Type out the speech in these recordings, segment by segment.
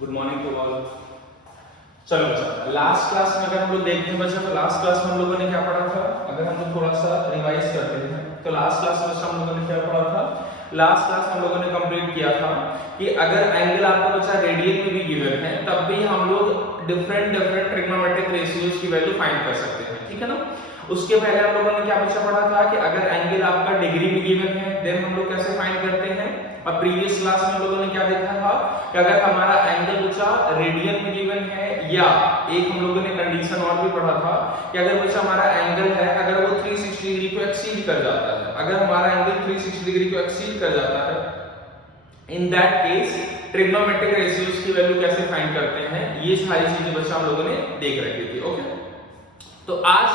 Good morning to all. चलो बच्चा, last class में अगर हम लोग देखते हैं बच्चा, तो लास्ट क्लास में हम लोगों ने क्या पढ़ा था? अगर हम लोग थोड़ा सा रिवाइज करते हैं तो लास्ट क्लास में हम लोगों ने क्या पढ़ा था? लास्ट क्लास हम लोगों ने कंप्लीट किया था कि अगर एंगल आपका बच्चा रेडियन में भी गिवन है तब भी हम लोग डिफरेंट ट्रिग्नोमेट्रिक रेशियोज की वैल्यू फाइंड कर सकते हैं, ठीक है ना। उसके पहले हम लोगों ने क्या बच्चा पढ़ा था कि अगर एंगल आपका डिग्री में गिवन है देन हम लोग कैसे फाइंड करते हैं। अब प्रीवियस क्लास में हम लोगों ने क्या देखा था कि अगर हमारा एंगल बच्चा रेडियन में गिवन है, या एक हम लोगों ने कंडीशन और भी पढ़ा था कि अगर बच्चा हमारा एंगल है अगर वो 360 डिग्री को एक्सीड कर जाता है, अगर हमारा एंगल 360 डिग्री को एक्सीड कर जाता है, in that case trigonometric ratios की वैल्यू कैसे फाइंड करते हैं, ये सारी चीजें बच्चा हम लोगों ने देख रखी थी। ओके, तो आज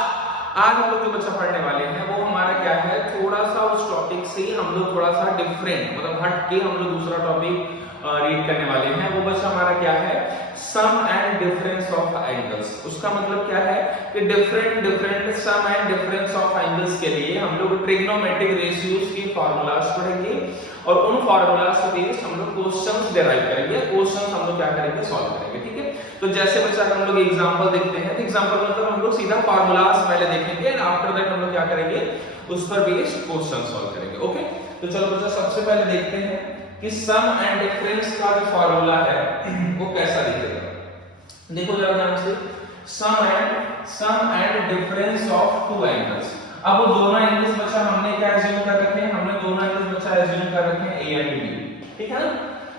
हम लोग जो बच्चा पढ़ने वाले हैं वो हमारा क्या है, थोड़ा सा उस टॉपिक से हम लोग थोड़ा सा डिफरेंट मतलब हट के हम लोग दूसरा टॉपिक रीड करने वाले हैं। वो बच्चा हमारा क्या है, sum and difference of angles. उसका मतलब क्या है कि different sum and difference of angles के लिए हम लोग ट्रिग्नोमेट्रिक रेशियोज के फार्मूलाज पढ़ेंगे और उन फार्मूलाज से बेस्ड हम लोग क्वेश्चंस डिराइव करेंगे, क्वेश्चंस हम लोग क्या करेंगे, सॉल्व करेंगे, ठीक है। तो जैसे बच्चा हम लोग एग्जांपल देखते हैं, एग्जांपल मतलब हम लोग सीधा फार्मूलाज पहले देखेंगे एंड आफ्टर दैट हम लोग क्या करेंगे, उस पर बेस्ड क्वेश्चन सॉल्व करेंगे। ओके, तो चलो बच्चा सबसे पहले देखते हैं कि सम एंड डिफरेंस का जो फार्मूला है वो कैसा दिखेगा। देखो जरा ध्यान से, sum and difference of two angles. अब वो दोनों एंगल्स बच्चा हमने क्या एज्यूम कर रखे हैं, हमने दोनों एंगल्स बच्चा एज्यूम कर रखे हैं ए एंड बी, ठीक है ना।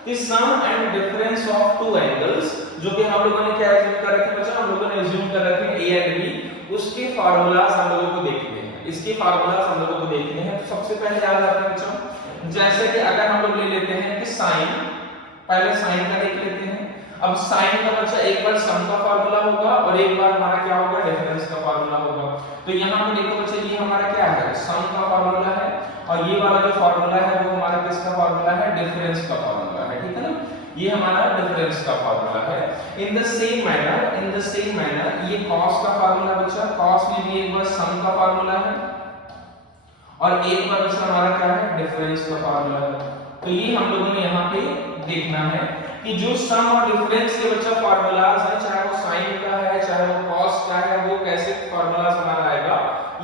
इस sum and difference of two angles जो कि हम लोगों ने क्या एज्यूम कर रखे हैं बच्चा, हम लोगों ने एज्यूम कर रखे हैं ए एंड बी, उसके फार्मूलाज हम लोगों को देखने हैं, इसके फार्मूलाज हम लोगों को देखने हैं। तो सबसे पहले याद आता है बच्चा, जैसे कि अगर हम लोग ले लेते हैं कि साइन, पहले साइन का देख लेते हैं। अब साइन का बच्चा एक बार सम का फार्मूला होगा और एक बार हमारा क्या होगा, डिफरेंस का फार्मूला होगा। तो यहाँ पे देखो बच्चा, ये हमारा क्या है, सम का फार्मूला है और ये वाला जो फार्मूला है वो हमारा किसका फार्मूला है, डिफरेंस का फार्मूला है, ठीक है ना। ये हमारा डिफरेंस का फार्मूला है। इन द सेम मैनर ये cos का फार्मूला बच्चा, cos में भी एक बार सम का फार्मूला है और एक बार बच्चा हमारा क्या है, डिफरेंस का फार्मूला है। तो ये हम लोगों ने यहाँ पे देखना है कि जो सम और डिफरेंस के बच्चा फार्मूलाज है, चाहे वो साइन का है चाहे वो cos का है, वो कैसे फार्मूलाज हमारा आएगा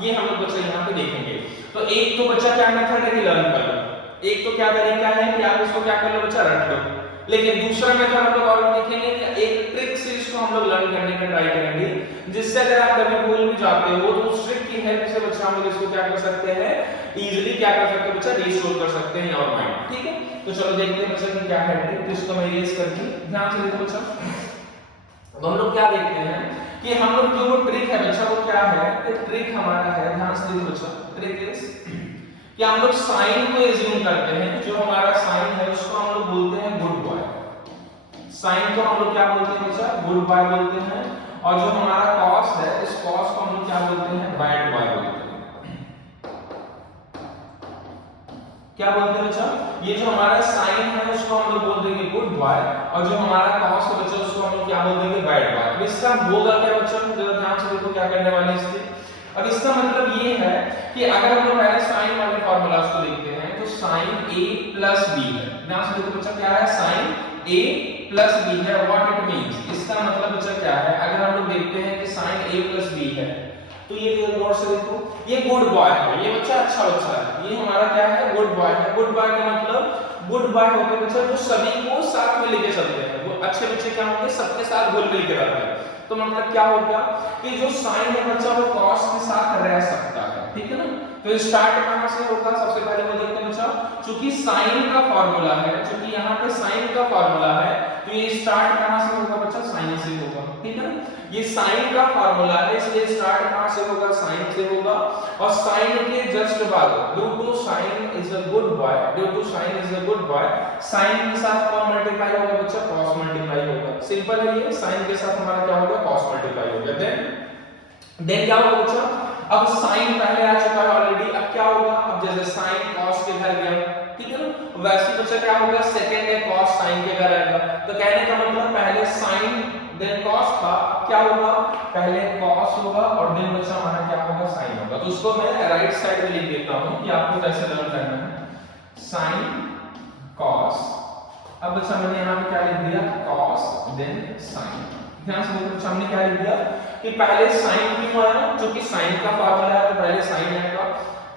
ये हम लोग बच्चा यहाँ पे देखेंगे। तो एक तो बच्चा क्या मेथड है कि लर्न कर लो, एक तो क्या तरीका है कि आप इसको क्या कर लो बच्चा, रट लो। लेकिन दूसरा मेथड हम लोग और देखेंगे कि एक ट्रिक से इसको हम लोग लर्न करने का ट्राई करेंगे, जिससे अगर आप कभी भूल भी जाते हो तो उस ट्रिक की हेल्प से बच्चा हम लोग इसको क्या कर सकते हैं, इजीली क्या कर सकते हैं बच्चा, रीस्टोर कर सकते हैं योर माइंड, ठीक है। तो चलो देखते हैं बच्चा कि क्या है ट्रिक, जिसको मैं इरेज करके ध्यान से देखो बच्चा। तो हम लोग क्या देखते हैं कि हम लोग जो ट्रिक है बच्चा वो क्या है, कि ट्रिक हमारा है, ध्यान से देखो बच्चा, ट्रिक इज कि हम लोग साइन को एज्यूम करते हैं, जो हमारा साइन है उसको हम लोग बोलते हैं गुड बॉय। साइन को हम लोग क्या बोलते हैं बच्चा, गुड बॉय बोलते हैं, और जो हमारा कॉस है इस कॉस को हम लोग क्या बोलते हैं, बैड बॉय बोलते हैं। क्या बोलते हैं बच्चा, ये जो हमारा साइन है उसको हम लोग बोल देंगे गुड बॉय और जो हमारा कॉस है बच्चा उसको हम लोग क्या बोल देंगे, बैड बॉय। इसका होगा क्या बच्चा, जरा ध्यान से देखो क्या करने वाले इससे। अब इसका मतलब ये है कि अगर हम लोग पहले साइन वाले फार्मूलास को देखते हैं तो साइन a प्लस b है, ध्यान से देखो बच्चा क्या है, साइन a प्लस b है। व्हाट इट मींस, इसका मतलब बच्चा क्या है, अगर हम लोग देखते हैं कि साइन a प्लस b है तो ये गौर से देखो, ये गुड बॉय है, ये बच्चा अच्छा बच्चा है, ये हमारा क्या है, गुड बॉय है। गुड बॉय का मतलब गुड बॉय होते बच्चा जो सभी को साथ में लेके चलते हैं, वो अच्छे बच्चे क्या होंगे, सबके साथ घुल मिल के रहते हैं। तो मतलब क्या हो गया कि जो साइन है बच्चा वो कॉस के साथ रह सकता है, ठीक है ना। तो स्टार्ट कहां से होगा, सबसे पहले वो देखते हैं बच्चा, चूंकि साइन का फार्मूला है, चूंकि यहाँ पे साइन का फार्मूला है तो ये स्टार्ट कहां से होगा बच्चा, साइन से होगा, ठीक है ना। ये साइन का फार्मूला है इसलिए स्टार्ट कहां से होगा, साइन से होगा। और साइन के जस्ट बाद due to sine is a good boy, due to sine is a good boy, sine के साथ कौन मल्टीप्लाई होगा बच्चा, cos मल्टीप्लाई होगा। सिंपल है ये, साइन के साथ हमारा क्या होगा, cos मल्टीप्लाई होगा। देन क्या होगा बच्चा, अब साइन पहले आ चुका है ऑलरेडी, अब क्या होगा, अब जैसे साइन cos के घर गया, ठीक है ना, वैसे बच्चा क्या होगा, सेकंड है cos साइन के घर आएगा। तो कहने का मतलब पहले साइन देन cos था, क्या होगा, पहले cos होगा और देन बच्चा हमारा क्या होगा, साइन होगा। तो उसको मैं राइट साइड में लिख देता हूं कि आपको कैसे लर्न करना है, साइन cos अब बच्चा मैंने यहाँ पे क्या लिख दिया cos देन sin। ध्यान से देखो हमने क्या लिख दिया कि पहले sin क्यों आया, क्योंकि sin का फार्मूला है तो पहले sin आएगा।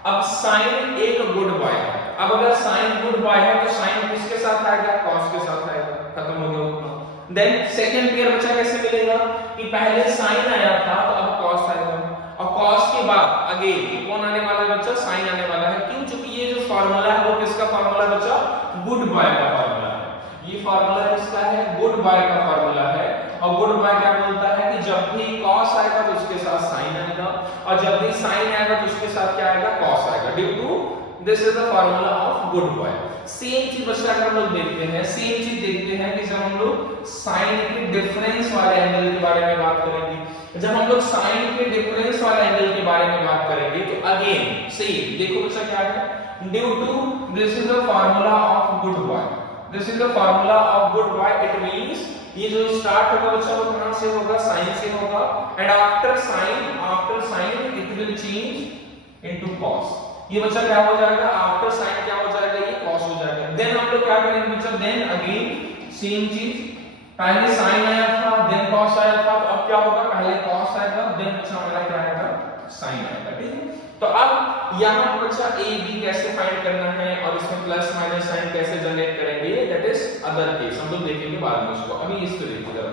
अब sin एक गुड बाय है, अब अगर sin गुड बाय है तो sin किसके साथ आएगा, cos के साथ आएगा, खत्म हो गया उतना। देन सेकंड पेयर बचा कैसे मिलेगा कि पहले sin आया था तो अब cos आएगा, और cos के बाद अगेन कौन आने वाला है बच्चा, sin आने वाला है। क्यों, क्योंकि ये जो फार्मूला है वो किसका फार्मूला बच्चा, गुड बाय का फार्मूला है। ये फार्मूला किसका है, गुड बाय का फार्मूला है। और गुड बाय क्या बोलता है कि जब भी cos आएगा तो उसके साथ sin आएगा, और जब भी sin आएगा तो उसके साथ क्या आएगा, cos आएगा। Due to this is the formula of goodbye. Same चीज बच्चा अगर हम लोग देखते हैं, सेम चीज देखते हैं कि जब हम लोग sin के डिफरेंस वाले एंगल के बारे में बात करेंगे, जब हम लोग sin के डिफरेंस वाले एंगल के बारे में बात करेंगे तो अगेन सेम देखो बच्चा क्या है, due to this is the formula of goodbye, this is the formula of goodbye. It means ये जो स्टार्ट होगा बच्चा वो कहां से होगा, sin से होगा, and after sin it will change into cos। ये बच्चा क्या हो जाएगा, आफ्टर sin क्या हो जाएगा, ये cos हो जाएगा। देन हम लोग क्या करेंगे बच्चा, देन अगेन सेम चीज, पहले sin आया था देन cos आया था, तो अब क्या होगा, पहले cos आएगा देन बच्चा हमारा क्या आएगा, sin आएगा। ठीक है, तो अब यहाँ पर बच्चा a b कैसे फाइंड करना है और इसमें प्लस माइनस साइन कैसे जनरेट करेंगे, दैट इज अदर केस, हम लोग देखेंगे बाद में उसको। अभी इसको देखिए जरा।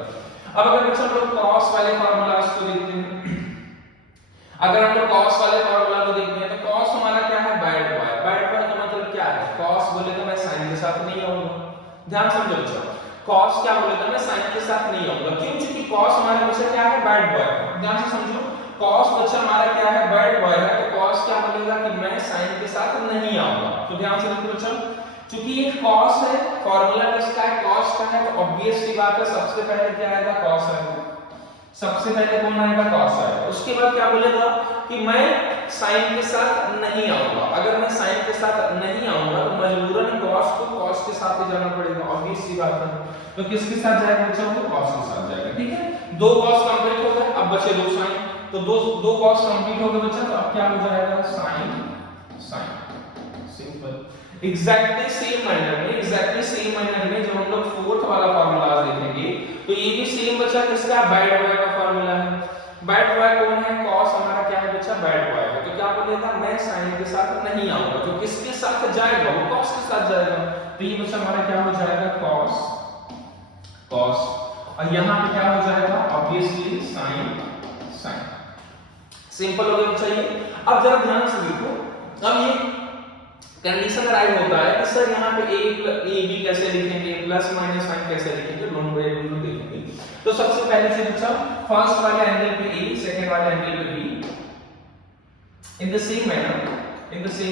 अब अगर बच्चा हम लोग cos वाले फार्मूला इसको देखते हैं, अगर हम लोग cos वाले फार्मूला को देखते हैं तो cos हमारा क्या है, बैड बाय। बैड बाय का मतलब क्या है, cos बोले तो मैं sin के साथ नहीं आऊंगा। ध्यान समझो बच्चा, cos क्या बोले तो मैं sin के साथ नहीं आऊंगा। क्यों, क्योंकि cos हमारा बच्चा क्या है, बैड बॉय। ध्यान से समझो, cos बच्चा हमारा क्या है, बैड बॉय है, तो cos क्या बोलेगा कि मैं sin के साथ नहीं आऊंगा। तो ध्यान से देखो बच्चा, क्योंकि ये cos है, फार्मूला किसका है, cos का है, तो ऑब्वियस सी बात है सबसे पहले क्या आएगा, cos आएगा। सबसे पहले कौन आएगा, cos आएगा। उसके बाद क्या बोलेगा कि मैं sin के साथ नहीं आऊंगा। अगर मैं sin के साथ नहीं आऊंगा तो मजबूरन cos को cos के साथ ही जाना पड़ेगा, ऑब्वियस सी बात है। तो किसके साथ जाएगा बच्चा, वो cos के साथ जाएगा। ठीक है, दो cos कंप्लीट हो गए, अब बचे दो sin। तो दो cos कंप्लीट हो गए बच्चा, तो अब क्या हो जाएगा, sin। Simple. Exactly same manner में जब हम लोग फोर्थ वाला फार्मूला देखेंगे तो ये भी सेम बच्चा किसका, बैड बॉय का फार्मूला है। बैड बॉय कौन है, cos हमारा क्या है बच्चा, बैड बॉय है। तो क्या बोलेगा, मैं sin के साथ नहीं आऊंगा, तो किसके साथ जाएगा, वो cos के साथ जाएगा। तो ये बच्चा हमारा क्या हो जाएगा, cos, और यहाँ पे क्या हो जाएगा, ऑब्वियसली sin। सिंपल हो गया बच्चा ये। अब जरा ध्यान से देखो, अब ये कंडीशन राइट होता है कि सर यहाँ पे a b कैसे लिखेंगे, प्लस माइनस साइन कैसे लिखेंगे, दोनों वेरिएबल को देखेंगे। तो सबसे पहले से बच्चा फर्स्ट वाले एंगल पे a, सेकंड वाले एंगल पे b, in the same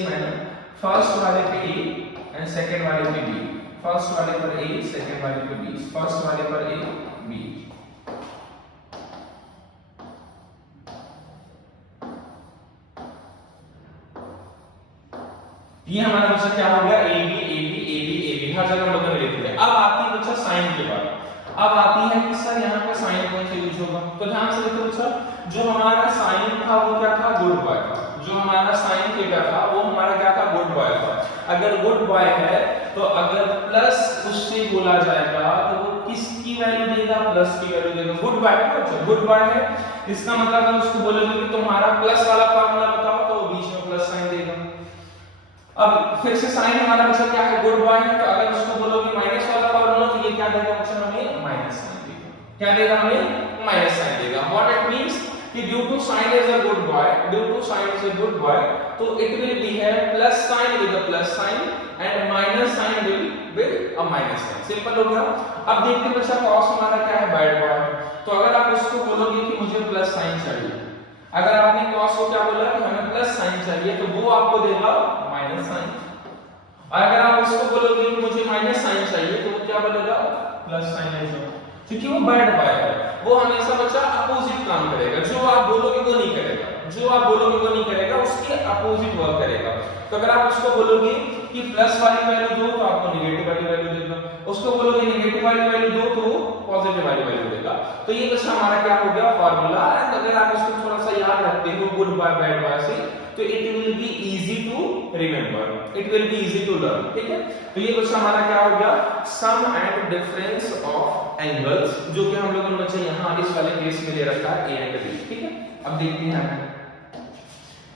manner first वाले पे a एंड सेकंड वाले पे b, फर्स्ट वाले पर a, सेकंड वाले पे b, फर्स्ट वाले पर a, b। ये हमारा बच्चा क्या हो गया, ए बी हर जगह हम लोगों ने लिख दिया। अब आती है बच्चा साइन के बाद, अब आती है कि सर यहाँ पे साइन कौन सा यूज होगा। तो ध्यान से देखो बच्चा, जो हमारा साइन था वो क्या था, गुड बॉय था। जो हमारा साइन थीटा था वो हमारा क्या था, गुड बॉय था। अगर गुड बॉय है तो अगर प्लस उससे बोला जाएगा तो वो किसकी वैल्यू देगा, प्लस की वैल्यू देगा। गुड बॉय है, गुड बॉय है, इसका मतलब अगर उसको बोलोगे कि तुम्हारा प्लस वाला फार्मूला बताओ तो बीच में प्लस साइन देगा। अब फिर से साइन हमारा बच्चा क्या है, गुड बॉय है, तो अगर उसको बोलोगे माइनस वाला फार्मूला तो ये क्या देगा बच्चा, हमें माइनस साइन देगा। क्या देगा, हमें माइनस साइन देगा। व्हाट इट मींस कि due to sine is a good boy, तो it will behave plus sine with a plus sine and minus sine with a minus sine. Simple हो गया। अब देखते हैं बच्चा cos हमारा क्या है, बैड बॉय, तो अगर आप उसको बोलोगे कि मुझे प्लस साइन चाहिए, अगर आपने cos को क्या बोला कि हमें प्लस साइन चाहिए, तो वो आपको देगा माइनस साइन। और अगर आप उसको बोलोगे कि मुझे माइनस साइन चाहिए, तो वो क्या बोलेगा, प्लस साइन लेगा। क्योंकि वो बैड बॉय है, वो हमेशा बच्चा अपोजिट काम करेगा। जो आप बोलोगे वो नहीं करेगा, जो आप बोलोगे वो नहीं करेगा, उसके अपोजिट वर्क करेगा। तो अगर आप उसको बोलोगे कि प्लस वाली वैल्यू दो तो आपको नेगेटिव वाली वैल्यू देगा, उसको बोलोगे नेगेटिव वाली वैल्यू दो तो पॉजिटिव वाली वैल्यू देगा। तो ये बच्चा हमारा क्या हो गया फॉर्मूला। एंड अगर आप इसको थोड़ा सा याद रखते हो गुड बाय बैड बाय से, तो it will be easy to remember, it will be easy to learn. ठीक है, तो ये बच्चा हमारा क्या हो गया sum and difference of angles, जो कि हम लोगों ने बच्चा यहाँ इस वाले केस में ले रखा है ए एंड बी। ठीक है, अब देखते हैं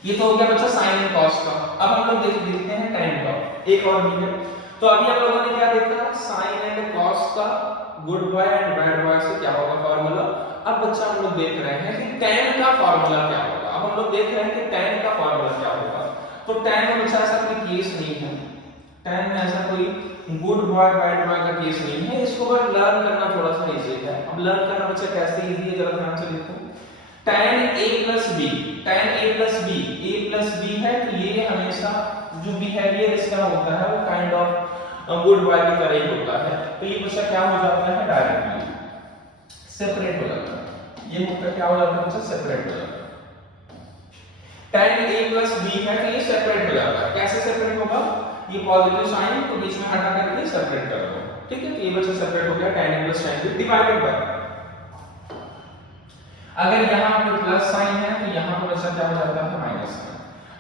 ये तो हो गया बच्चा साइन एंड कॉस का। अब हम लोग देखते हैं tan का, एक और भी है। तो अभी हम लोगों ने क्या देखा साइन एंड कॉस का good boy and bad boy से क्या होगा फार्मूला। अब बच्चा हम लोग देख रहे हैं कि tan का फार्मूला क्या होगा। अब हम लोग देख रहे हैं कि tan का फार्मूला क्या होगा। तो tan में बच्चा ऐसा कोई केस नहीं है, tan में ऐसा कोई गुड बॉय बैड बॉय का केस नहीं है। इसको बस लर्न करना थोड़ा सा इजी है। अब लर्न करना बच्चा कैसे इजी है जरा ध्यान से देखो। tan a plus b, tan a plus b है, तो ये हमेशा जो बिहेवियर इसका होता है वो काइंड ऑफ गुड बॉय की तरह ही होता है। तो ये बच्चा क्या हो जाता है डायरेक्टली सेपरेट हो जाता है। ये होता क्या हो जाता है बच्चा सेपरेट हो जाता है। tan a plus b है तो ये सेपरेट हो जाता है। कैसे सेपरेट होगा, ये पॉजिटिव साइन को बीच में हटा करके सेपरेट कर दो। ठीक है, तो ये बच्चा सेपरेट हो गया tan a plus tan b divided by, अगर यहाँ पे प्लस साइन है तो यहाँ पे बच्चा क्या हो जाता है माइनस साइन।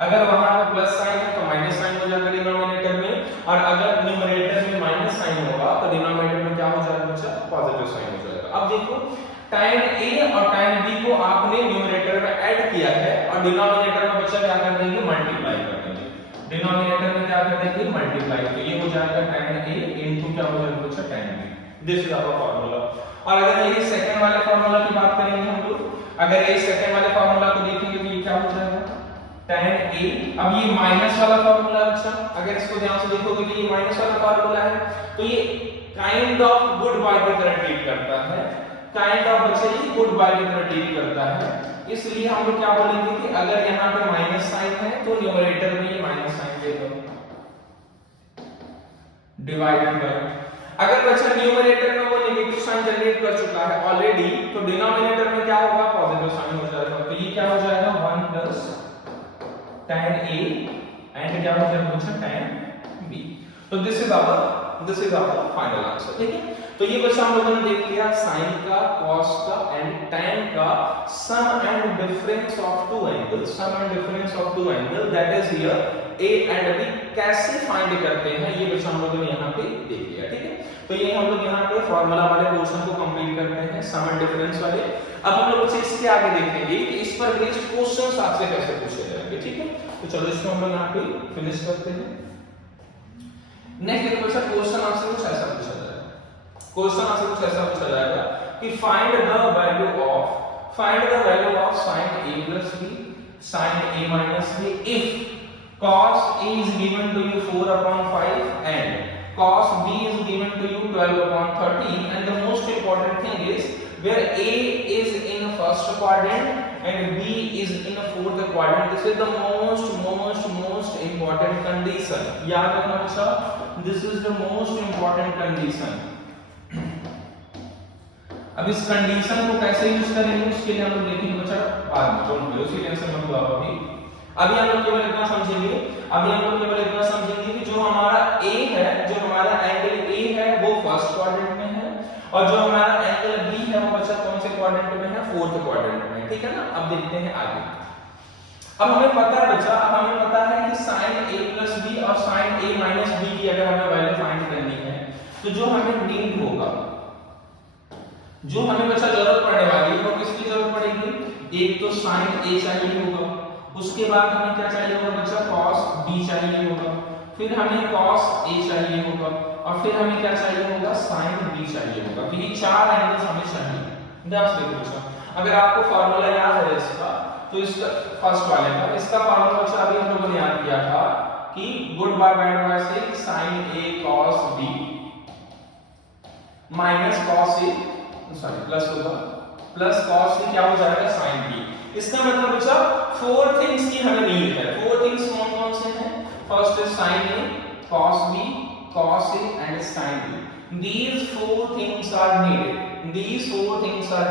अगर वहां पे प्लस साइन है तो माइनस साइन हो जाएगा डिनोमिनेटर में, और अगर न्यूमरेटर में माइनस साइन होगा तो डिनोमिनेटर में क्या हो जाएगा बच्चा पॉजिटिव साइन हो जाएगा। अब देखो tan a और tan b को आपने न्यूमरेटर में ऐड किया है और डिनोमिनेटर में बच्चा क्या कर देंगे मल्टीप्लाई कर देंगे। डिनोमिनेटर में क्या कर देंगे मल्टीप्लाई, तो ये हो जाएगा tan a इनटू क्या हो जाएगा बच्चा tan b। This is our formula. और अगर ये सेकंड वाले फार्मूला की बात करेंगे हम लोग, अगर ये सेकंड वाले फार्मूला को देखेंगे तो ये क्या हो जाएगा tan a। अब ये माइनस वाला फार्मूला अच्छा, अगर इसको ध्यान से देखोगे तो ये माइनस वाला फार्मूला है, तो ये काइंड ऑफ गुड बाय की तरह ट्रीट करता है, काइंड ऑफ बच्चे ये गुड बाय की तरह ट्रीट करता है। इसलिए हम लोग क्या बोलेंगे कि अगर यहाँ पे माइनस साइन है तो न्यूमरेटर में ये माइनस साइन देगा डिवाइडेड बाय, अगर बच्चा न्यूमरेटर में वो नेगेटिव साइन जनरेट कर चुका है ऑलरेडी तो डिनोमिनेटर में क्या होगा पॉजिटिव साइन हो जाएगा। तो ये क्या हो जाएगा 1 प्लस tan a एंड क्या हो जाएगा बच्चा tan b। तो this is our final answer. ठीक है, तो ये बच्चा हम लोगों ने देख लिया साइन का, कॉस का एंड tan का sum and difference of two angles, sum and difference of two angle that is here a and b कैसे फाइंड करते हैं ये बच्चा हम लोगों ने यहाँ पे देख लिया। ठीक है, तो ये हम लोग यहाँ पे फॉर्मूला वाले पोर्शन को कंप्लीट करते हैं सम एंड डिफरेंस वाले। अब हम लोग बच्चे इसके आगे देखेंगे कि इस पर बेस्ड क्वेश्चंस आपसे कैसे पूछे जाएंगे। ठीक है, तो चलो इसको हम लोग यहाँ पे फिनिश करते हैं। नेक्स्ट एक बच्चा क्वेश्चन आपसे कुछ ऐसा पूछा जाएगा, क्वेश्चन आपसे कुछ ऐसा पूछा जाएगा कि find the value of sin a plus b sin a minus b if cos a is given to you 4/5 and cos b is given to you 12/13, and the most important thing is where a is in first quadrant and b is in fourth quadrant. This is the most important condition. याद रखना बच्चा, this is the most important condition. अब इस condition को कैसे use करेंगे उसके लिए हम लोग देखेंगे बच्चा बाद में, डोंट वरी, उसी टेंशन मत लो आप। अभी हम लोग केवल इतना समझेंगे, कि जो हमारा a है, जो हमारा एंगल a है वो फर्स्ट क्वाड्रेंट में है, और जो हमारा एंगल b है वो बच्चा कौन से क्वाड्रेंट में है फोर्थ क्वाड्रेंट में। ठीक है ना, अब देखते हैं आगे। अब हमें पता है बच्चा, अब हमें पता है कि sin a plus b और sin a minus b की अगर हमें वैल्यू फाइंड करनी है तो जो हमें नीड होगा, जो हमें बच्चा जरूरत पड़ने वाली है वो किसकी जरूरत पड़ेगी, एक तो sin a चाहिए होगा, उसके बाद हमें क्या चाहिए होगा बच्चा cos b चाहिए होगा, फिर हमें cos a चाहिए होगा, और फिर हमें क्या चाहिए होगा sin b चाहिए होगा। तो ये चार एंगल्स हमें चाहिए। ध्यान से देखो बच्चा, अगर आपको फार्मूला याद है इसका, तो इसका फर्स्ट वाले का इसका फार्मूला बच्चा अभी हम लोगों ने याद किया था कि गुड बाय बैड बाय से sin a cos b minus cos a sorry plus होगा, प्लस cos से क्या हो जाएगा sin b। इसका मतलब बच्चा फोर थिंग्स की हमें नीड है। फोर थिंग्स कौन कौन से हैं, first is sin a cos b cos a and sin b। these four things are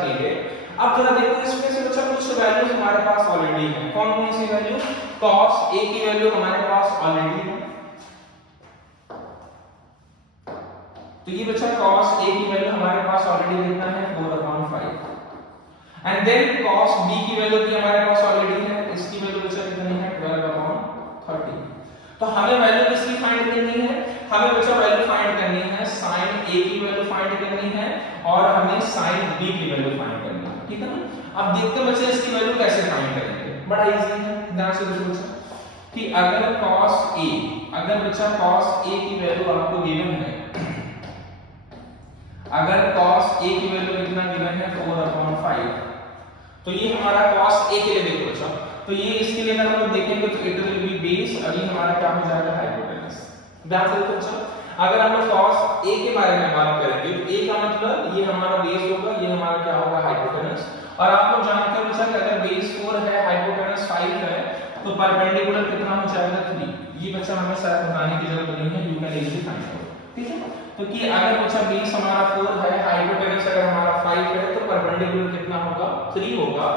needed। अब जरा देखो इसमें से बच्चा कुछ वैल्यूज हमारे पास ऑलरेडी है। कौन कौन सी वैल्यू, cos a की वैल्यू हमारे पास ऑलरेडी है, तो ये बच्चा cos a की वैल्यू हमारे पास पास ऑलरेडी कितना है 4/5 एंड देन cos b की वैल्यू भी हमारे पास ऑलरेडी है, इसकी वैल्यू बचा कितनी है 12/30। तो हमें वैल्यू किसकी फाइंड करनी है, हमें बचा वैल्यू फाइंड करनी है sin a की वैल्यू फाइंड करनी है और हमें sin b की वैल्यू फाइंड करनी है, ठीक है ना। अब देखते हैं बच्चे इसकी वैल्यू कैसे फाइंड करेंगे, बड़ा इजी है। ध्यान से देखो बच्चा कि अगर cos a, अगर बच्चा cos a की वैल्यू आपको गिवन है, अगर cos a की वैल्यू कितना गिवन है 4/5, तो ये हमारा cos a के लिए देखो बच्चा, तो ये इसके लिए अगर हम लोग देखेंगे तो इट विल बी बेस, अभी हमारा क्या हो जाएगा हाइपोटेनस। ध्यान से देखो बच्चा, अगर हम लोग cos a के बारे में बात करेंगे तो a का मतलब ये हमारा बेस होगा, ये हमारा क्या होगा हाइपोटेनस। और आप लोग जानते हो बच्चा कि अगर बेस 4 है हाइपोटेनस 5 है तो परपेंडिकुलर कितना हो जाएगा 3। ये बच्चा हमें शायद बताने की जरूरत नहीं है, you can easily find out, ठीक है। तो कि अगर बच्चा बेस हमारा 4 है, हाइपोटेनस अगर हमारा 5 है तो परपेंडिकुलर कितना होगा 3 होगा।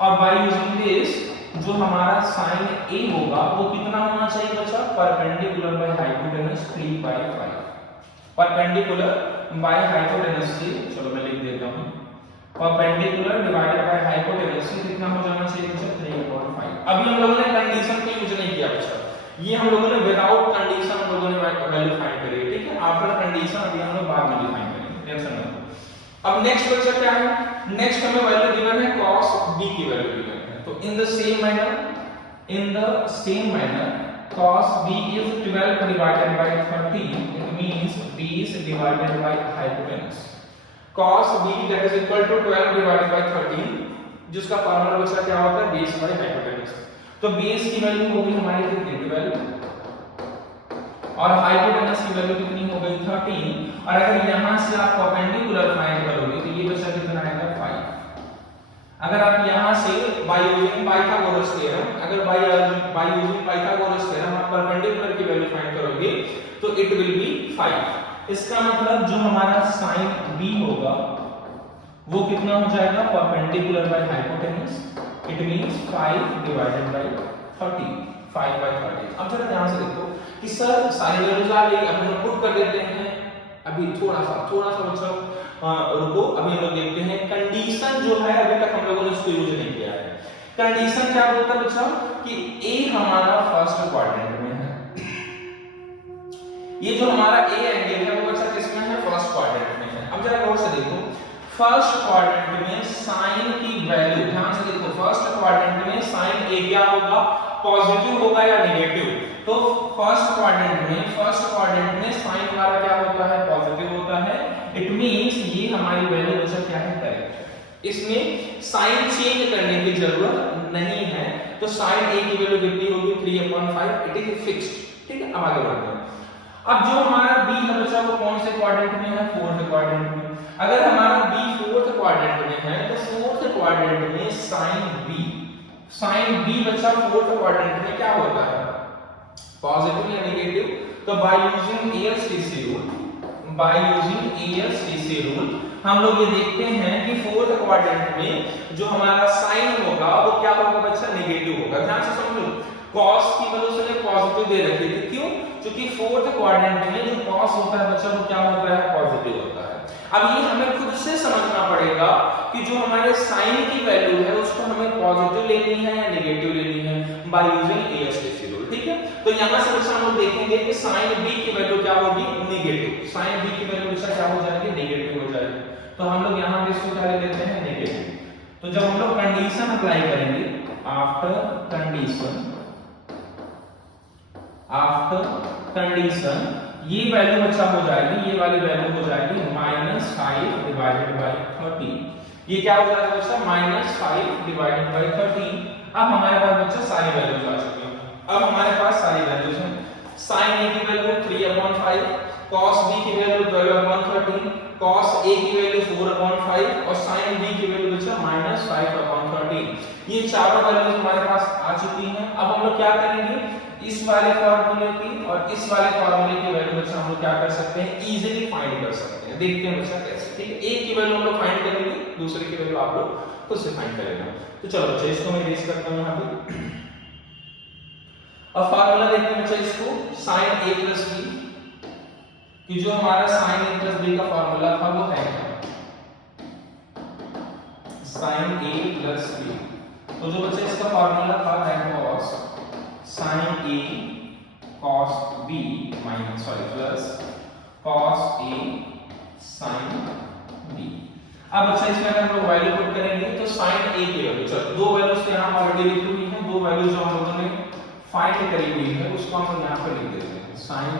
और बाय यूजिंग दिस जो हमारा sin a होगा वो कितना होना चाहिए बच्चा, perpendicular by hypotenuse 3/5, perpendicular by hypotenuse से, चलो मैं लिख देता हूं, परपेंडिकुलर डिवाइडेड बाय हाइपोटेनस से कितना हो जाना चाहिए बच्चा 3/5। अभी हम लोगों ने कंडीशन को यूज नहीं किया बच्चा, ये हम लोगों ने विदाउट कंडीशन हम लोगों ने वैल्यू फाइंड करी है, ठीक है। आफ्टर कंडीशन अभी हम लोग बाद में डिफाइन करेंगे, टेंशन मत लो। अब नेक्स्ट बच्चा क्या है, नेक्स्ट हमें वैल्यू गिवन है cos b की वैल्यू गिवन है, तो in the same manner cos b is 12 divided by 30, it means base divided by hypotenuse। cos b that is equal to 12 divided by 30, जिसका formula बच्चा क्या होता है बेस बाय हाइपोटेनस। तो base की वैल्यू होगी हमारी कितनी 12 और हाइपोटेनस की वैल्यू कितनी हो गई 13। और अगर यहां से आप परपेंडिकुलर फाइंड करोगे तो ये बच्चा कितना आएगा 5। अगर आप यहां से बाय यूजिंग पाइथागोरस थ्योरम, अगर बाय यूजिंग पाइथागोरस थ्योरम आप परपेंडिकुलर की वैल्यू फाइंड करोगे तो इट विल बी 5। इसका मतलब जो हमारा sin b होगा वो कितना हो जाएगा perpendicular by hypotenuse, it means 5 divided by 30, 5/30। अब जरा ध्यान से देखो कि सर सारी वैल्यूज आ गई, अब हम पुट कर देते हैं। अभी थोड़ा सा बच्चा रुको, अभी हम लोग देखते हैं कंडीशन जो है, अभी तक हम लोगों ने इसको यूज नहीं किया है। कंडीशन क्या बोलता है बच्चा कि a हमारा फर्स्ट क्वाड्रेंट में है, ये जो हमारा a एंगल है वो बच्चा किसमें है फर्स्ट क्वाड्रेंट में है। अब जरा गौर से देखो फर्स्ट क्वाड्रेंट में sin की वैल्यू, ध्यान से देखो फर्स्ट क्वाड्रेंट में sin a क्या होगा पॉजिटिव होगा या नेगेटिव। तो फर्स्ट क्वाड्रेंट में sin हमारा क्या होता है पॉजिटिव होता है, इट मींस ये हमारी वैल्यू बच्चा क्या है करेक्ट है, इसमें साइन चेंज करने की जरूरत नहीं है। तो sin a की वैल्यू कितनी होगी 3/5, इट इज फिक्स्ड, ठीक है। अब आगे बढ़ते हैं। अब जो हमारा b है बच्चा वो कौन से क्वाड्रेंट में है फोर्थ क्वाड्रेंट में। अगर हमारा b फोर्थ क्वाड्रेंट में है तो फोर्थ क्वाड्रेंट में sin b बच्चा फोर्थ क्वाड्रेंट में क्या होता है पॉजिटिव या नेगेटिव। तो बाय यूजिंग ASTC रूल हम लोग ये देखते हैं कि फोर्थ क्वाड्रेंट में जो हमारा साइन होगा वो क्या होगा बच्चा नेगेटिव होगा। ध्यान से समझो cos की वजह से पॉजिटिव दे रखी थी, क्यों, क्योंकि फोर्थ क्वाड्रेंट में जो cos होता है बच्चा वो क्या होता है पॉजिटिव होता है। अब ये हमें खुद से समझना पड़ेगा कि जो हमारे साइन की वैल्यू है उसको हमें पॉजिटिव लेनी है या नेगेटिव लेनी है बाय यूजिंग ASTC रूल, ठीक है। तो यहां से बच्चा हम लोग देखेंगे कि sin b की वैल्यू क्या होगी नेगेटिव, sin b की वैल्यू बच्चा क्या हो जाएगी नेगेटिव हो जाएगी। तो हम लोग यहां पे इसको क्या ले लेते हैं नेगेटिव। तो जब हम लोग कंडीशन अप्लाई करेंगे आफ्टर कंडीशन ये वैल्यू बच्चा हो जाएगी, ये वाली वैल्यू हो जाएगी -5 डिवाइडेड बाय 30। ये क्या हो जाएगा बच्चा -5 डिवाइडेड बाय 30। अब हमारे पास बच्चा सारी वैल्यूज आ चुकी हैं। अब हमारे पास सारी वैल्यूज हैं। sin a की वैल्यू 3/5, cos b की वैल्यू 12/30, cos a की वैल्यू 4/5 और sin b की वैल्यू बच्चा -5/30। ये चारों वैल्यूज हमारे पास आ चुकी हैं। अब हम लोग क्या करेंगे इस वाले फार्मूले की और इस वाले फार्मूले की वैल्यू बच्चा हम लोग क्या कर सकते हैं इजीली फाइंड कर सकते हैं। देखते हैं बच्चा कैसे, ठीक है। एक की वैल्यू हम लोग फाइंड करेंगे, दूसरे की वैल्यू आप लोग खुद से फाइंड करेंगे। तो चलो बच्चा इसको मैं इरेज करता हूं यहां पे। अब फार्मूला देखते हैं बच्चा इसको sin a + b कि जो हमारा sin a + b का फार्मूला था वो है क्या। sin a plus b। तो जो बच्चे इसका फॉर्मूला था that was sin a cos b minus plus cos a sin b। अब अच्छा इसमें अगर हम लोग वैल्यू पुट करेंगे तो sin a की वैल्यू, चलो दो वैल्यूज तो यहां ऑलरेडी लिखी हुई हैं, दो वैल्यूज जो हम लोगों ने फाइंड करी हुई है उसको हम यहां पर लिख देते हैं। sin a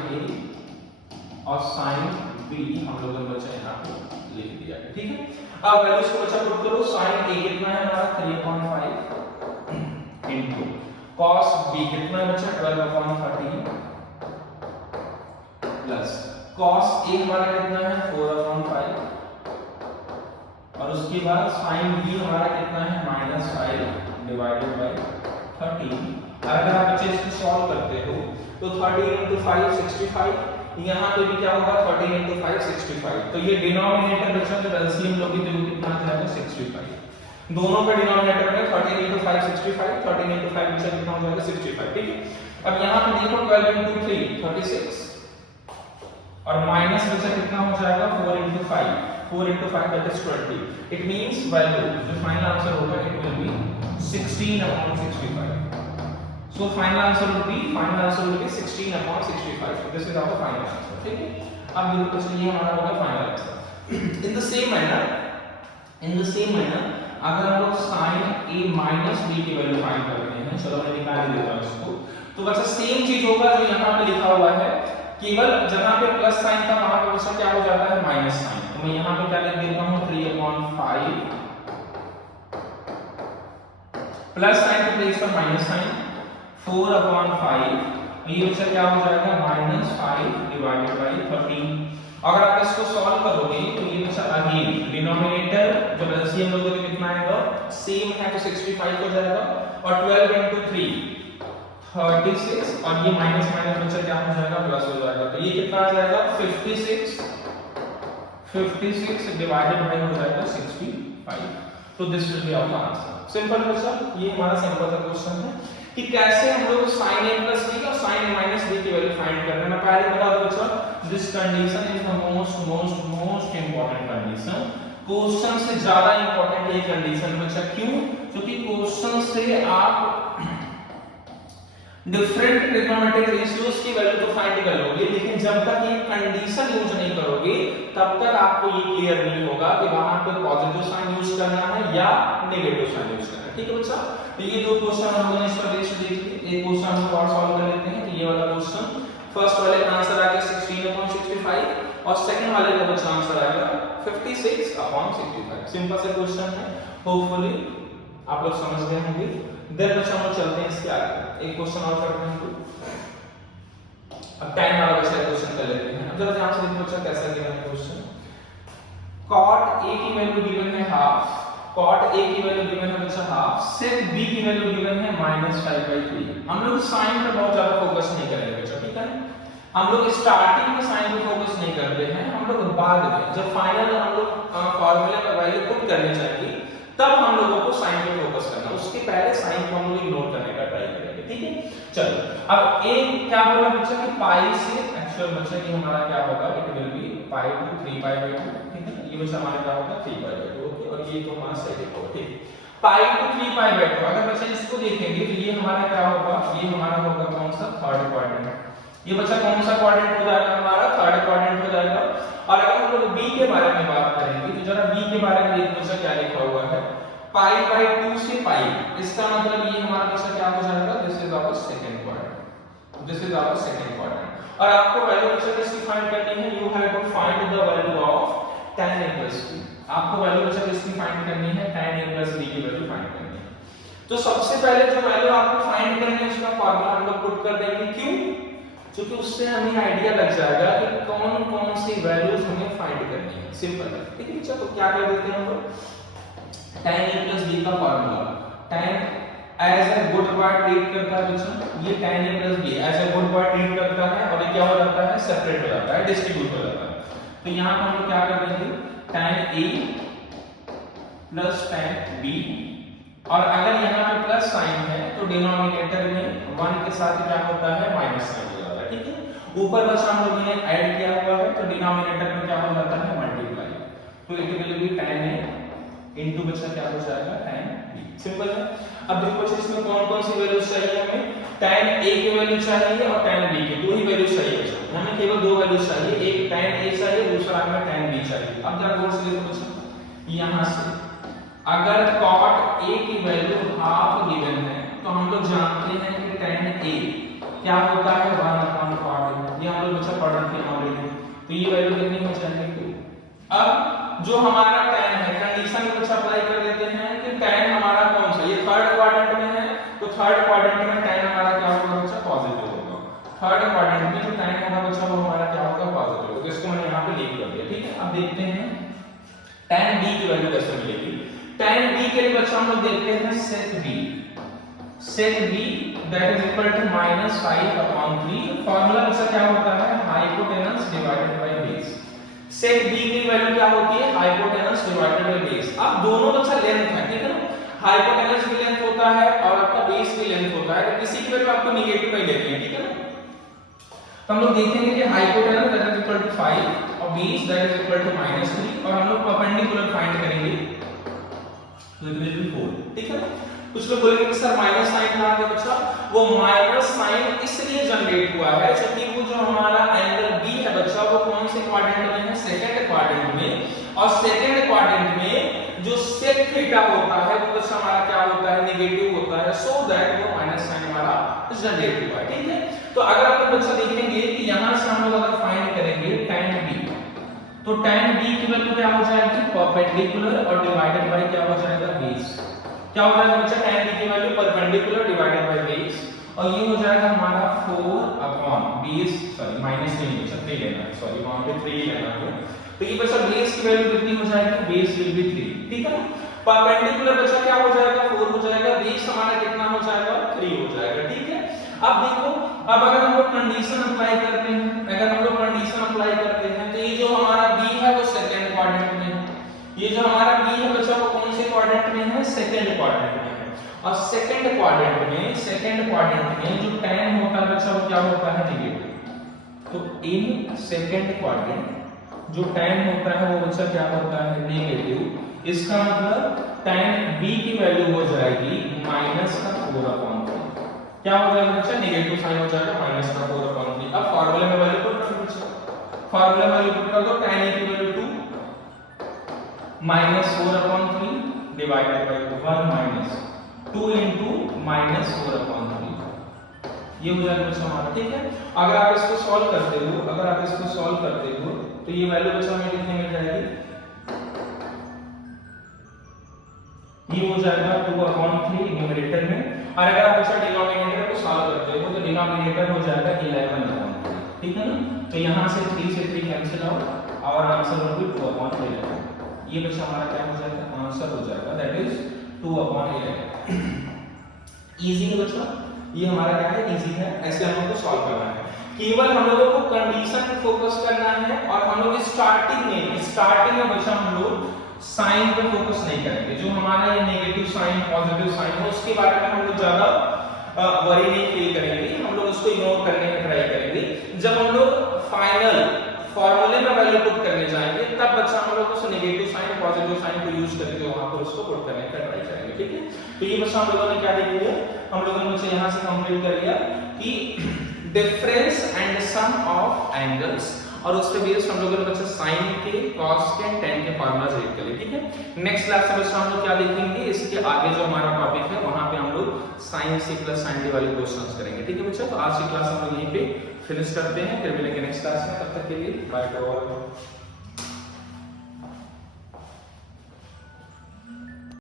और sin b हम लोगों ने बच्चा यहां पर लिख दिया है, ठीक है। अब वैल्यूज को बच्चा पुट करो। sin a कितना है हमारा 3.5 इनटू cos b कितना है बच्चा 12/30 प्लस cos a हमारा कितना है 4/5 और उसके बाद sin b हमारा कितना है -5 डिवाइडेड बाय 13। अगर आप बच्चे इसको सॉल्व करते हो तो 13 × 5 65, यहाँ पे भी क्या होगा 13 × 5 65। तो ये डिनोमिनेटर बच्चा जो एलसीएम लोगे तो कितना आ जाएगा 65। दोनों का डिनोमिनेटर में 13 × 5 65, 13 × 5 बच्चा कितना हो जाएगा 65, ठीक है। अब यहाँ पे देखो 12 × 3 36 और माइनस बच्चा कितना हो जाएगा 4 × 5, 4 × 5 that is 20। It means value जो फाइनल आंसर होगा it will be 16/65। So final answer will be 16/65। So this is our final answer, ठीक है। अब बिल्कुल तो ये हमारा होगा final answer. In the same manner अगर हम लोग sin a minus b की वैल्यू फाइंड करते हैं, चलो मैं निकाल ही देता हूं इसको। तो बच्चा सेम चीज होगा जो यहाँ पे लिखा हुआ है, केवल जहां पे प्लस साइन था वहां पे बच्चा क्या हो जाता है माइनस साइन। तो मैं यहाँ पे क्या लिख देता हूँ 3/5 प्लस साइन के प्लेस पर माइनस साइन 4/5। ये बच्चा क्या हो जाएगा -5 डिवाइडेड बाय 13। अगर आप इसको सॉल्व करोगे तो ये बच्चा अगेन डिनोमिनेटर जो एलसीएम लोगे तो कितना आएगा सेम है तो 65 हो जाएगा और 12 × 3 36 और ये माइनस बच्चा क्या हो जाएगा प्लस हो जाएगा। तो ये कितना आ जाएगा 56 डिवाइडेड बाय हो जाएगा 65। तो this will be our answer. Simple बच्चा, ये हमारा सिंपल सा क्वेश्चन है कि कैसे हम लोग sin a plus b और sin a minus b की वैल्यू फाइंड करना है। मैं पहले बता दूं बच्चा, this condition is the most important condition. Question से ज्यादा इंपॉर्टेंट ये कंडीशन बच्चा, क्यों? क्योंकि क्वेश्चन से आप डिफरेंट ट्रिग्नोमेट्रिक रेशियोज की वैल्यू तो फाइंड कर लोगे, लेकिन जब तक ये कंडीशन यूज नहीं करोगे तब तक आपको ये क्लियर नहीं होगा कि वहां पे पॉजिटिव साइन यूज करना है या नेगेटिव साइन यूज करना है, ठीक है बच्चा। तो ये दो क्वेश्चन हम लोगों ने इसका रेशियो देख लिए। एक क्वेश्चन हम और सॉल्व कर लेते हैं। तो ये वाला क्वेश्चन फर्स्ट वाले का आंसर आ गया 16/65 और सेकंड वाले का बच्चा आंसर आएगा 56/65। सिंपल सा क्वेश्चन है, होपफुली आप लोग समझ गए होंगे। देन बच्चा हम चलते हैं इसके आगे, एक क्वेश्चन और करते हैं। अब 10 वाला बच्चा क्वेश्चन कर लेते हैं। अब जरा ध्यान से देखो बच्चा कैसा गिवन है क्वेश्चन। cot a की वैल्यू गिवन है हाफ, cot a की वैल्यू गिवन है बच्चा हाफ, sec b की वैल्यू गिवन है -5/3। हम लोग साइन पे बहुत ज्यादा फोकस नहीं करेंगे बच्चा, ठीक है। हम लोग स्टार्टिंग में साइन पे फोकस नहीं करते हैं, हम लोग बाद में जब फाइनल हम लोग फार्मूले में वैल्यू पुट करनी चाहिए तब हम लोगों को साइन पे फोकस करना, उसके पहले साइन को हम लोग इग्नोर करने का ट्राई करेंगे, ठीक है। चलो अब एक क्या बोला बच्चा कि पाई से एक्चुअल बच्चा कि हमारा क्या होगा, it will be pi to 3π/2, ठीक है। ये बच्चा हमारा क्या होगा 3π/2, ओके। और ये तो हमारा सही होगा, ठीक। पाई टू 3π/2 अगर बच्चा इसको देखेंगे तो ये हमारा क्या होगा, ये हमारा होगा कौन सा थर्ड क्वाड्रेंट। ये बच्चा कौन सा क्वाड्रेंट हो जाएगा हमारा थर्ड क्वाड्रेंट हो जाएगा। और अगर हम लोग b के बारे में बात करेंगे तो जरा b के बारे में देखो बच्चा क्या लिखा हुआ है, π/2 से पाई, इसका मतलब ये हमारा बच्चा क्या हो जाएगा, this is our second quadrant, this is our second quadrant. और आपको वैल्यू बच्चा किसकी फाइंड करनी है, you have to find the value of tan a plus b। आपको वैल्यू बच्चा किसकी फाइंड करनी है, tan a plus b की वैल्यू फाइंड करनी है। तो सबसे पहले जो वैल्यू आपको फाइंड करनी है उसका फार्मूला हम लोग पुट कर देंगे, क्यों? क्योंकि उससे हमें आइडिया लग जाएगा कि कौन कौन सी वैल्यूज हमें फाइंड करनी है, सिंपल है, ठीक है बच्चा। तो क्या कर देते हैं हम लोग, tan a plus b का formula, tan as a good part treat करता है बच्चा, ये tan a plus b as a good part treat करता है और ये क्या हो जाता है, सेपरेट हो जाता है, डिस्ट्रीब्यूट हो जाता है। तो यहां पर हम लोग क्या कर देंगे, tan a plus tan b, और अगर यहाँ पे प्लस साइन है तो डिनोमिनेटर में 1 के साथ क्या होता है माइनस साइन हो जाता है, ठीक है। ऊपर बस हम लोगों ने ऐड किया हुआ है तो डिनोमिनेटर में क्या हो जाता है मल्टीप्लाई। तो it will B tan a into बच्चा क्या हो जाएगा tan b। सिंपल है। अब देखो बच्चा इसमें कौन कौन सी वैल्यूज चाहिए हमें, tan a की वैल्यू चाहिए और tan b की, दो ही वैल्यू चाहिए बच्चा, हमें केवल दो वैल्यू चाहिए, एक tan a चाहिए, दूसरा हमें tan b चाहिए। अब जरा गौर से देखो बच्चा, यहां से अगर cot a की वैल्यू हाफ गिवन है तो हम लोग जानते हैं कि tan a क्या होता है 1/cot a, ये हम लोग बच्चा पढ़ रखे हैं ऑलरेडी, तो ये वैल्यू कितनी हो जाएगी 2। अब जो हमारा tan है, कंडीशन में बच्चा अप्लाई कर देते हैं कि tan हमारा कौन सा, ये थर्ड क्वाड्रेंट में है, तो थर्ड क्वाड्रेंट में tan हमारा क्या होगा बच्चा, पॉजिटिव होगा। थर्ड क्वाड्रेंट में जो tan होगा बच्चा वो हमारा क्या होगा, पॉजिटिव होगा। तो इसको मैंने यहाँ पे लिख कर दिया, ठीक है। अब देखते हैं tan b की वैल्यू कैसे मिलेगी। tan b के लिए बच्चा हम लोग देखते हैं sec b, sec b that is equal to -5/3। Formula बच्चा क्या होता है, hypotenuse divided by base. sec b की वैल्यू क्या होती है, हाइपोटेनस डिवाइडेड बाय बेस। अब दोनों बच्चा लेंथ है, ठीक है ना, हाइपोटेनस भी लेंथ होता है और आपका बेस भी लेंथ होता है, तो किसी की वैल्यू आपको नेगेटिव में लेते हैं, ठीक है ना। तो हम लोग देखेंगे कि hypotenuse that is equal to 5 और base that is equal to -3 और हम लोग परपेंडिकुलर फाइंड करेंगे, तो इट विल बी 4, ठीक है ना। कुछ लोग बोलेंगे कि सर माइनस साइन कहां है बच्चा, वो माइनस साइन इसलिए जनरेट हुआ है क्योंकि वो जो हमारा एंगल बी है बच्चा वो कौन से क्वाड्रेंट में है, सेकंड क्वाड्रेंट में, और सेकंड क्वाड्रेंट में जो sec थीटा होता है वो बच्चा हमारा क्या होता है, नेगेटिव होता है, सो दैट वो माइनस साइन हमारा जनरेट हुआ है, ठीक है। तो अगर आप बच्चा देखेंगे कि यहां से हम लोग अगर फाइंड करेंगे tan b, तो tan b की वैल्यू क्या हो जाएगी, परपेंडिकुलर और डिवाइडेड बाय क्या हो जाएगा, बेस। क्या हो जाएगा बच्चा, tan b की value perpendicular divided by base, और ये हो जाएगा हमारा 4/बेस, सॉरी माइनस नहीं हो सकते लेना है, सॉरी वहां पे 3 लेना है, तो ये बच्चा बेस की वैल्यू कितनी हो जाएगी, बेस विल बी 3, ठीक है। परपेंडिकुलर बच्चा क्या हो जाएगा, 4 हो जाएगा, बेस हमारा कितना हो जाएगा, 3 हो जाएगा, ठीक है। अब देखो, अब अगर हम लोग कंडीशन अप्लाई करते हैं, अगर हम लोग कंडीशन अप्लाई करते हैं तो ये जो हमारा b है वो सेकंड क्वाड्रेंट में है, ये जो हमारा b है बच्चा वो कौन से क्वाड्रेंट में है, सेकंड क्वाड्रेंट में है, और सेकंड क्वाड्रेंट में जो tan होता है बच्चा वो क्या होता है, नेगेटिव। तो इन सेकंड क्वाड्रेंट जो tan होता है वो बच्चा क्या होता है, नेगेटिव। इसका मतलब tan b की वैल्यू हो जाएगी -4/3, क्या हो जाएगा बच्चा, नेगेटिव साइन हो जाएगा, -4/3। अब फार्मूले में वैल्यू पुट कर दो, फार्मूला में वैल्यू पुट कर दो, tan a की value 2 -4/3 divided by 1 minus 2 into -4/3, ये हो जाएगा बच्चा हमारा, ठीक है। अगर आप इसको सॉल्व करते हो, अगर आप इसको सॉल्व करते हो तो ये वैल्यू बच्चा हमें कितनी मिल जाएगी, ये हो जाएगा 2/3 न्यूमरेटर में, और अगर आप बच्चा डिनोमिनेटर को सॉल्व करते हो तो डिनोमिनेटर हो जाएगा 11/3, ठीक है ना। तो यहां से 3 से 3 कैंसिल आउट और आंसर हो गया 2/11। ये बच्चा हमारा क्या हो जाएगा, आंसर हो जाएगा दैट इज 2/11। इजी है बच्चा, ये हमारा क्या है, इजी है, ऐसे हम लोग को सॉल्व करना है। केवल हम लोगों को कंडीशन पे फोकस करना है, और हम लोग स्टार्टिंग में बच्चा हम लोग साइन पे फोकस नहीं करेंगे। जो हमारा ये नेगेटिव साइन पॉजिटिव साइन है उसके बारे में हम लोग ज्यादा वरी नहीं फील करेंगे, हम लोग उसको इग्नोर करने का ट्राई करेंगे। जब हम लोग फाइनल फॉर्मूले में वैल्यू पुट करने जाएंगे तब बच्चा हम लोग उस नेगेटिव साइन पॉजिटिव साइन को यूज करके वहां पर उसको पुट करने का ट्राई करेंगे, ठीक है। तो ये बच्चा हम लोगों ने क्या देख लिया, हम लोगों ने बच्चा यहां से कंप्लीट कर लिया कि difference and sum of angles, और उस पे बेस हम लोगों ने बच्चा साइन के, कॉस के, tan के फार्मूलाज रीड कर लिए, ठीक है। नेक्स्ट क्लास में बच्चा हम लोग क्या देखेंगे, इसके आगे जो हमारा टॉपिक है वहां पे हम लोग sin c + sin d वाले क्वेश्चंस करेंगे, ठीक है बच्चा। तो आज की क्लास हम लोग यहीं पे फिनिश करते हैं, फिर मिलेंगे नेक्स्ट क्लास में, तब तक के लिए बाय बाय।